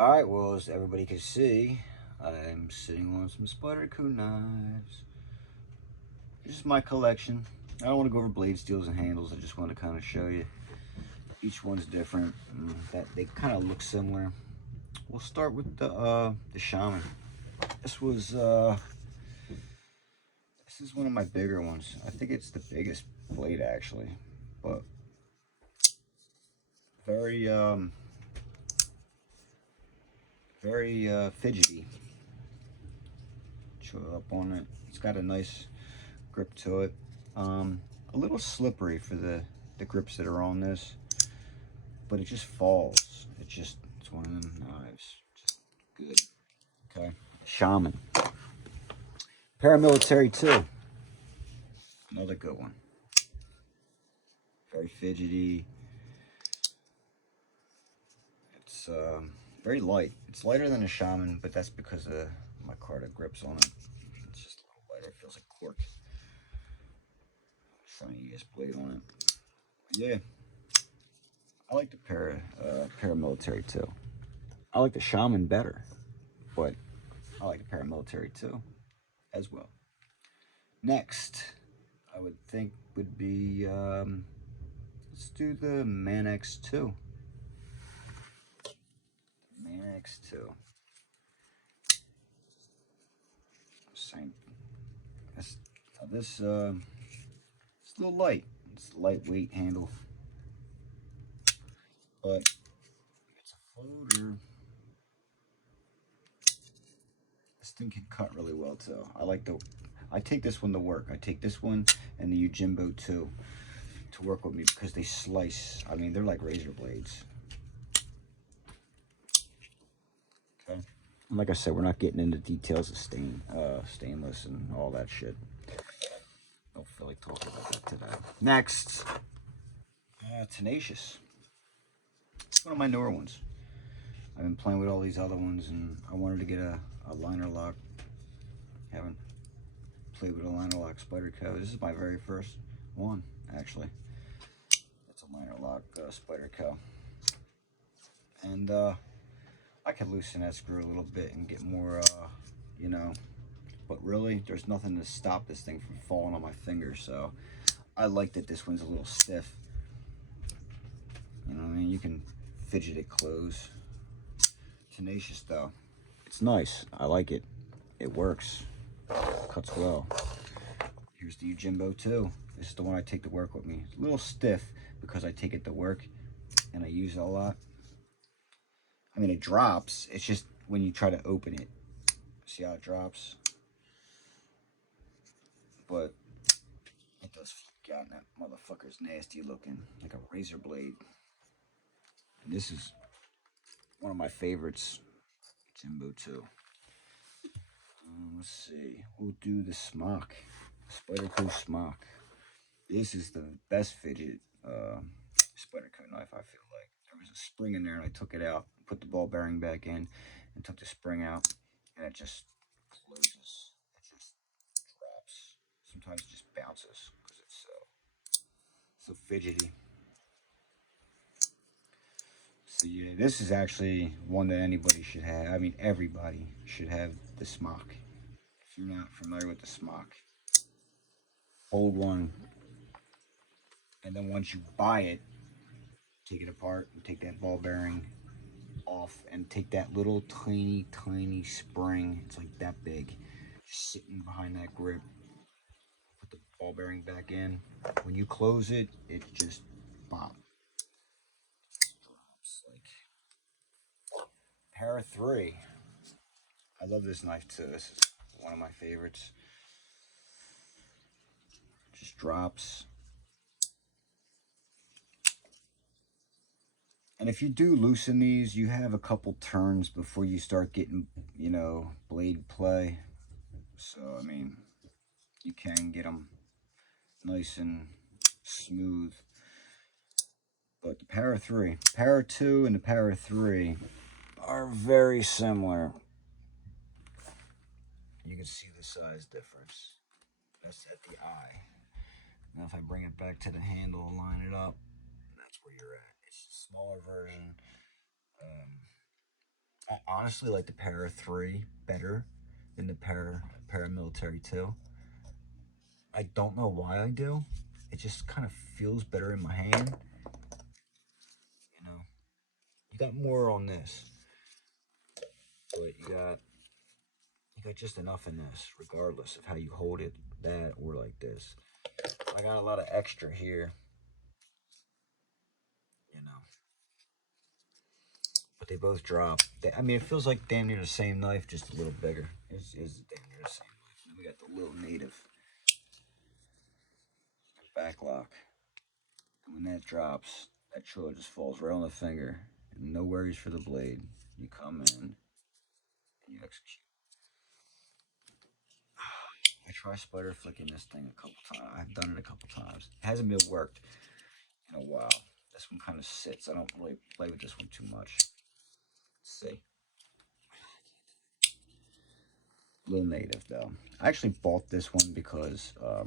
Alright, well, as everybody can see, I'm sitting on some Spyderco knives. This is my collection. I don't want to go over blade steels and handles. I just want to kind of show you. Each one's different. That they kind of look similar. We'll start with the Shaman. This was this is one of my bigger ones. I think it's the biggest blade actually, but very very fidgety. Show up on it. It's got a nice grip to it. A little slippery for the grips that are on this, but it just falls. It's one of them knives. Just good. Okay. Shaman. Paramilitary 2. Another good one. Very fidgety. It's very light. It's lighter than a Shaman, but that's because of my Carta grips on it. It's just a little lighter. It feels like cork. Shiny ass blade on it. Yeah. I like the paramilitary 2. I like the Shaman better, but I like the paramilitary 2 as well. Next, I would think would be, let's do the Man X2. Man X2. Same. This, it's a little light. It's a lightweight handle, but it's a floater. This thing can cut really well too. I take this one to work. I take this one and the Ujimbo 2 to work with me because they slice. I mean, they're like razor blades. Okay. And like I said, we're not getting into details of stainless and all that shit. Don't feel like talking about that today. Next, Tenacious. It's one of my newer ones. I've been playing with all these other ones, and I wanted to get a liner lock. Haven't played with a liner lock Spyderco. This is my very first one, actually. It's a liner lock Spyderco. And I could loosen that screw a little bit and get more, you know, but really, there's nothing to stop this thing from falling on my fingers, so I like that this one's a little stiff. You know what I mean? You can fidget it close. Tenacious, though. It's nice. I like it. It works. Cuts well. Here's the Ujimbo 2. This is the one I take to work with me. It's a little stiff because I take it to work and I use it a lot. I mean, it drops. It's just when you try to open it. See how it drops? But it does flick out, and that motherfucker's nasty looking, like a razor blade. And this is one of my favorites, Ujimbo 2. Let's see. We'll do the smock. Spyderco smock. This is the best fidget Spyderco knife, I feel like. There was a spring in there and I took it out, put the ball bearing back in, and took the spring out, and it just closes. It just drops. Sometimes it just bounces because it's so fidgety. So yeah, this is actually one that anybody should have. I mean, everybody should have the smock. If you're not familiar with the smock, hold one, and then once you buy it, take it apart and take that ball bearing off and take that little tiny spring. It's like that big, just sitting behind that grip. Put the ball bearing back in. When you close it, it just pop. Drops like Para 3. I love this knife too. This is one of my favorites. Just drops. And if you do loosen these, you have a couple turns before you start getting, you know, blade play. So, I mean, you can get them nice and smooth. But the Para 3, Para 2 and the Para 3 are very similar. You can see the size difference. That's at the eye. Now if I bring it back to the handle and line it up, that's where you're at. It's a smaller version. I honestly like the Para 3 better than the Paramilitary 2. I don't know why I do. It just kind of feels better in my hand. You know, you got more on this, but you got just enough in this, regardless of how you hold it, that or like this. I got a lot of extra here, you know. But they both drop. I mean, it feels like damn near the same knife, just a little bigger. It's damn near the same knife. And we got the little native back lock. And when that drops, that choil just falls right on the finger. And no worries for the blade. You come in and you execute. I try spider flicking this thing a couple times. I've done it a couple times. It hasn't been worked in a while. This one kind of sits. I don't really play with this one too much. Let's see. Little native though. I actually bought this one because I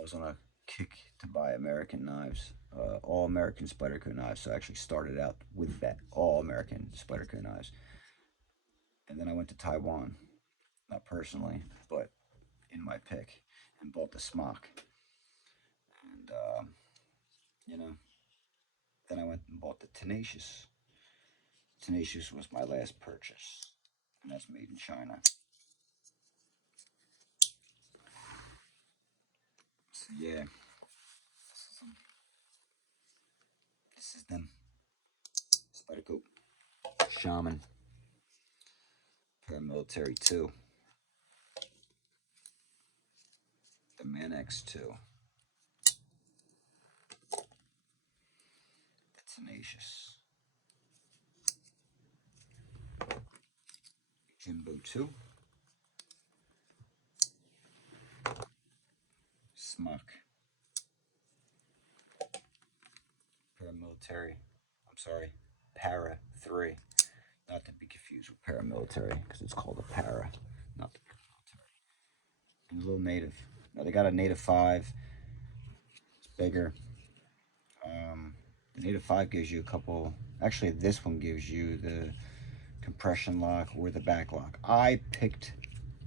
was on a kick to buy American knives, all American Spyderco knives. So I actually started out with that all American Spyderco knives, and then I went to Taiwan, not personally, but in my pick, and bought the smock. And you know, then I went and bought the Tenacious. Tenacious was my last purchase, and that's made in China. So yeah, this is them. Spyderco Shaman Paramilitary 2, the Man X2, the Tenacious, Jimbo 2, Smock, Paramilitary, I'm sorry, Para 3, not to be confused with Paramilitary, because it's called a Para, not the Paramilitary. And a little native. Now they got a native 5, it's bigger. The native 5 gives you a couple, actually this one gives you the compression lock or the back lock. I picked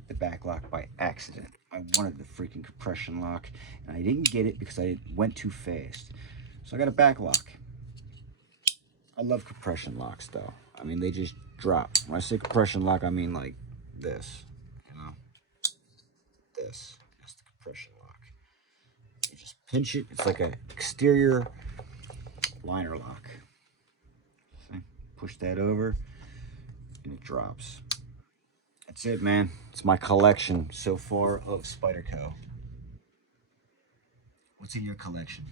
the back lock by accident. I wanted the freaking compression lock, and I didn't get it because I went too fast. So I got a back lock. I love compression locks, though. I mean, they just drop. When I say compression lock, I mean like this. You know, this. That's the compression lock. You just pinch it. It's like an exterior liner lock. See? Push that over, and it drops. That's it, man. It's my collection so far of Spyderco. What's in your collection?